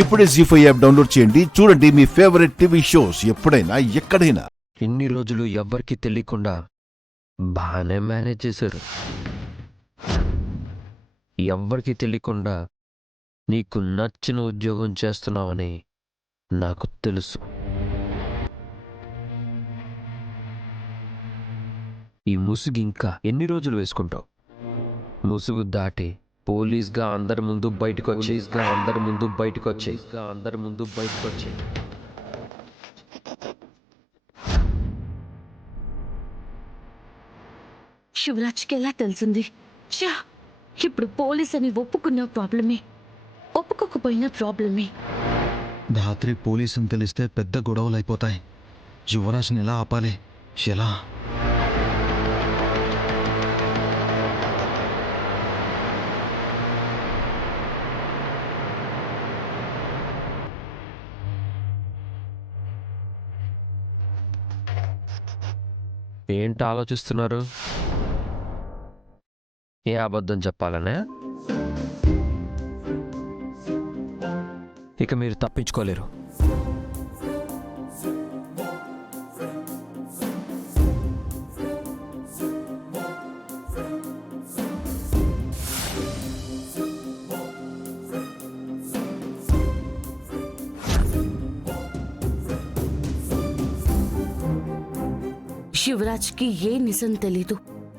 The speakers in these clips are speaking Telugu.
ఇప్పుడే జీ5 యాప్ డౌన్లోడ్ చేయండి. చూడండి మీ ఫేవరెట్ టీవీ షోస్ ఎప్పుడైనా ఎక్కడైనా. ఇన్ని రోజులు ఎవ్వరికి తెలియకుండా బాగానే మేనేజ్ చేశారు. ఎవ్వరికి తెలియకుండా నీకు నచ్చిన ఉద్యోగం చేస్తున్నావని నాకు తెలుసు. ఈ ముసుగు ఇంకా ఎన్ని రోజులు వేసుకుంటావు? ముసుగు దాటి పోలీస్గా అందరి ముందు బయటకు వచ్చే. శివరాజ్కి ఎలా తెలిసింది? ఇప్పుడు పోలీస్ అని ఒప్పుకున్న ప్రాబ్లమే, ఒప్పుకోకపోయినా ప్రాబ్లమే. రాత్రి పోలీసుని తెలిస్తే పెద్ద గొడవలు అయిపోతాయి. యువరాజ్ని ఎలా ఆపాలి? ఎలా? ఏంటి ఆలోచిస్తున్నారు? ఏ అబద్ధం చెప్పాలనే? ఇక మీరు తప్పించుకోలేరు. శివరాజ్కి ఏ నిజం తెలీదు.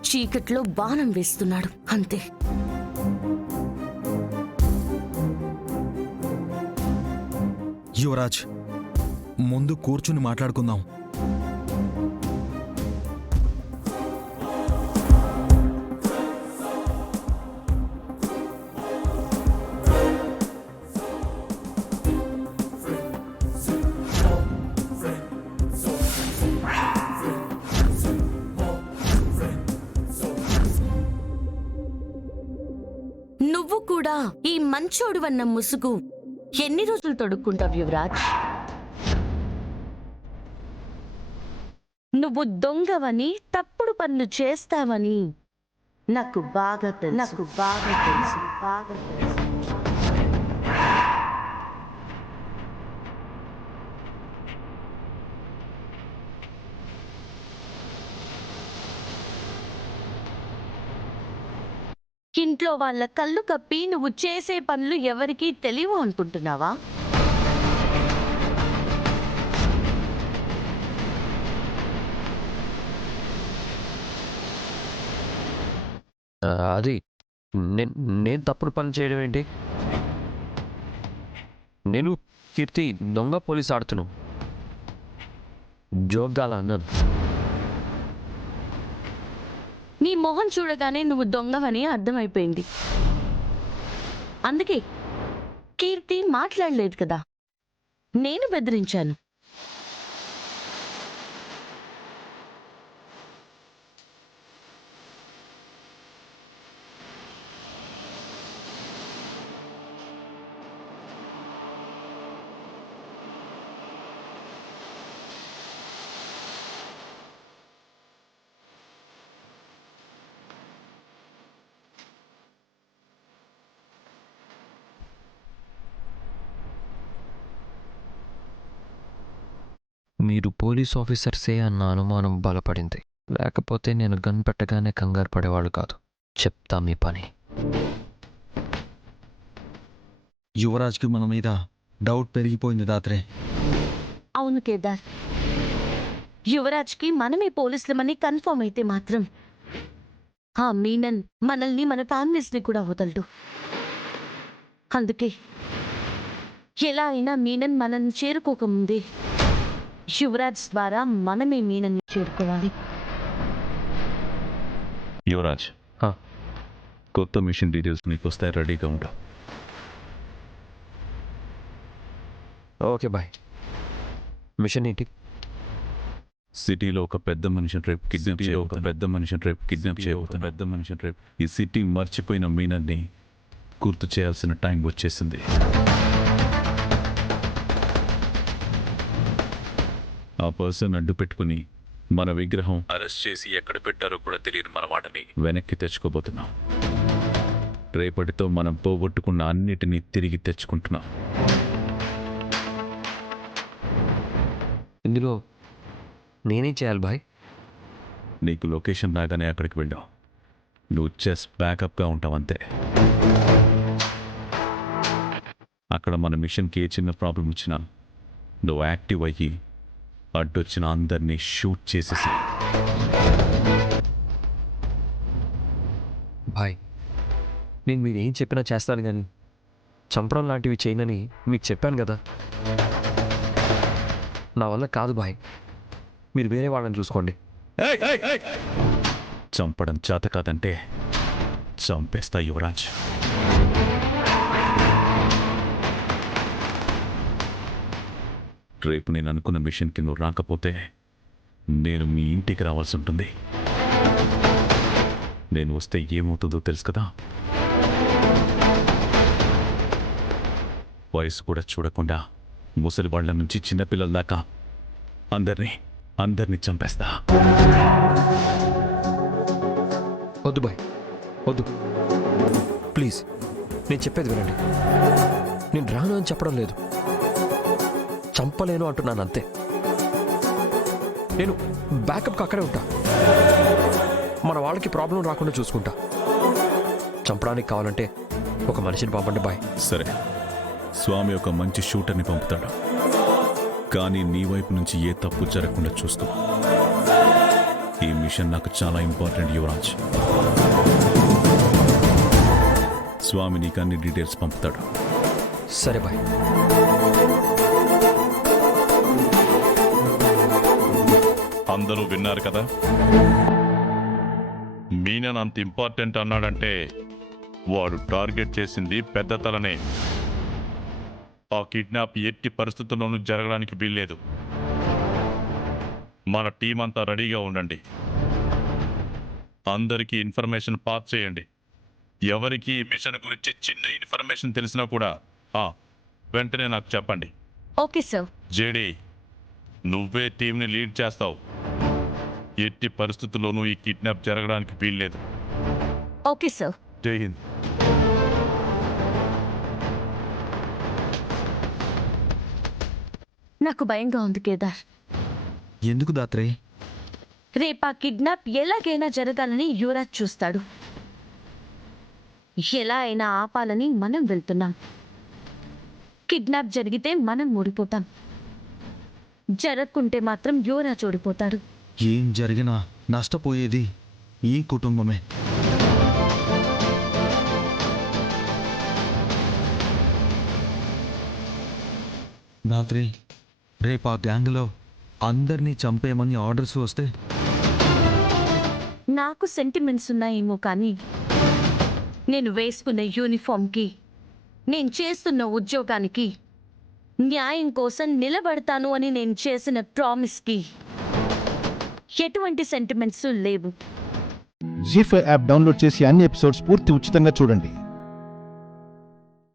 చీకట్లో బాణం వేస్తున్నాడు అంతే. యువరాజ్, ముందు కూర్చుని మాట్లాడుకుందాం. నువ్వు కూడా ఈ మంచోడువన్న ముసుగు ఎన్ని రోజులు తొడుక్కుంటావు యువరాజ్? నువ్వు దొంగవని, తప్పుడు పనులు చేస్తావని నాకు బాగా తెలుసు. ఇంట్లో వాళ్ళ కళ్ళు కప్పి నువ్వు చేసే పనులు ఎవరికీ తెలియవు అనుకుంటున్నావా? అది నేను తప్పుడు పని చేయడం ఏంటి? నేను కీర్తి దొంగ పోలీస్ ఆడుతున్నాను, జోగ్గాల అన్నాను. నీ మొహం చూడగానే నువ్వు దొంగవని అర్థమైపోయింది. అందుకే కీర్తి మాట్లాడలేదు కదా, నేను బెదిరించాను. మీరు పోలీస్ ఆఫీసర్సే అన్న అనుమానం బలపడింది. లేకపోతే నేను గన్ పెట్టగానే కంగారు పడేవాడు కాదు. చెప్తా మీ పని. యువరాజ్కి మన మీద డౌట్ పెరిగిపోయింది రాత్రే. అవును కేదార్, యువరాజ్కి మనమే పోలీసులమని కన్ఫర్మ్ అయితే మాత్రం ఆ మీనన్ మనల్ని, మన ఫ్యామిలీస్ని కూడా వదలడు. అందుకే ఎలా అయినా మీనన్ మనల్ని చేరుకోకముందే యువరాజ్ ద్వారా మనమే మీనన్ని చేరుకోవాలి. యువరాజ్, కొత్త మిషన్ డీటెయిల్స్ మీకు వస్తాయి, రెడీగా ఉంటా. Okay bye. మిషన్ ఏంటి? సిటీలో ఒక పెద్ద మనిషిని రేపు కిడ్నాప్ చేయబోతున్నా. ఈ సిటీ మర్చిపోయిన మీనన్ని గుర్తు చేయాల్సిన టైం వచ్చేసింది. ఆ పర్సన్ అడ్డు పెట్టుకుని మన విగ్రహం అరెస్ట్ చేసి ఎక్కడ పెట్టారో కూడా తెలియని మన వాటిని వెనక్కి తెచ్చుకోబోతున్నాం. రేపటితో మనం పోగొట్టుకున్న అన్నిటినీ తిరిగి తెచ్చుకుంటున్నాం. ఇందులో నేనేం చేయాలి బాయ్? నీకు లొకేషన్ రాగానే అక్కడికి వెళ్ళావు. నువ్వు జస్ట్ బ్యాకప్గా ఉంటావు అంతే. అక్కడ మన మిషన్కి ఏ చిన్న ప్రాబ్లం వచ్చినా నువ్వు యాక్టివ్ అయ్యి అడ్డొచ్చిన అందరినీ షూట్ చేసేసి. బాయ్, నేను మీరు ఏం చెప్పినా చేస్తాను, కానీ చంపడం లాంటివి చేయనని మీకు చెప్పాను కదా. నా వల్ల కాదు బాయ్, మీరు వేరే వాళ్ళని చూసుకోండి. చంపడం చేత కాదంటే చంపేస్తా యువరాజ్. రేపు నేను అనుకున్న మిషన్కి నువ్వు రాకపోతే నేను మీ ఇంటికి రావాల్సి ఉంటుంది. నేను వస్తే ఏమవుతుందో తెలుసు కదా. వయసు కూడా చూడకుండా ముసలి వాళ్ళ నుంచి చిన్నపిల్లల దాకా అందరినీ చంపేస్తా. వద్దు బాయ్, వద్దు ప్లీజ్. నేను చెప్పేది వినండి. నేను రాను అని చెప్పడం లేదు, చంపలేను అంటున్నాను అంతే. నేను బ్యాకప్కి అక్కడే ఉంటా. మన వాళ్ళకి ప్రాబ్లం రాకుండా చూసుకుంటా. చంపడానికి కావాలంటే ఒక మనిషిని పంపండి బాయ్. సరే, స్వామి ఒక మంచి షూటర్ని పంపుతాడు, కానీ నీ వైపు నుంచి ఏ తప్పు జరగకుండా చూసుకో. ఈ మిషన్ నాకు చాలా ఇంపార్టెంట్ యువరాజ్. స్వామి నీకు అన్ని డీటెయిల్స్ పంపుతాడు. సరే బాయ్. అందరూ విన్నారు కదా. మీనన్ అంత ఇంపార్టెంట్ అన్నాడంటే వాడు టార్గెట్ చేసింది పెద్ద తలనే. ఆ కిడ్నాప్ ఎట్టి పరిస్థితుల్లోనూ జరగడానికి వీల్లేదు. మన టీం అంతా రెడీగా ఉండండి. అందరికీ ఇన్ఫర్మేషన్ పాస్ చేయండి. ఎవరికి ఈ మిషన్ గురించి చిన్న ఇన్ఫర్మేషన్ తెలిసినా కూడా వెంటనే నాకు చెప్పండి. Okay sir. జేడీ, నువ్వే టీంని లీడ్ చేస్తావు. ఎట్టి పరిస్థితుల్లోనూ ఈ కిడ్నాప్ జరగడానికి వీల్లేదు. Okay sir. జై హింద్. నాకు భయంగా ఉంది కేదార్. ఎందుకు దాత్రే? రేపా కిడ్నాప్ ఎలాగైనా జరగాలని యువరాజ్ చూస్తాడు. ఎలా అయినా ఆపాలని మనం వెళ్తున్నాం. కిడ్నాప్ జరిగితే మనం ఓడిపోతాం, జరగకుంటే మాత్రం యువరాజ్ ఓడిపోతాడు. ఏం జరిగినా నష్టపోయేది ఈ కుటుంబమే. దాత్రి, రేపు ఆ గ్యాంగ్లో అందరినీ చంపేయమని ఆర్డర్స్ వస్తే? నాకు సెంటిమెంట్స్ ఉన్నాయేమో, కానీ నేను వేసుకున్న యూనిఫామ్కి, నేను చేస్తున్న ఉద్యోగానికి, న్యాయం కోసం నిలబడతాను అని నేను చేసిన ప్రామిస్కి ఎటువంటి సెంటిమెంట్స్ లేవు. జీ5 యాప్ డౌన్లోడ్ చేసి అన్ని ఎపిసోడ్స్ పూర్తి ఉచితంగా చూడండి.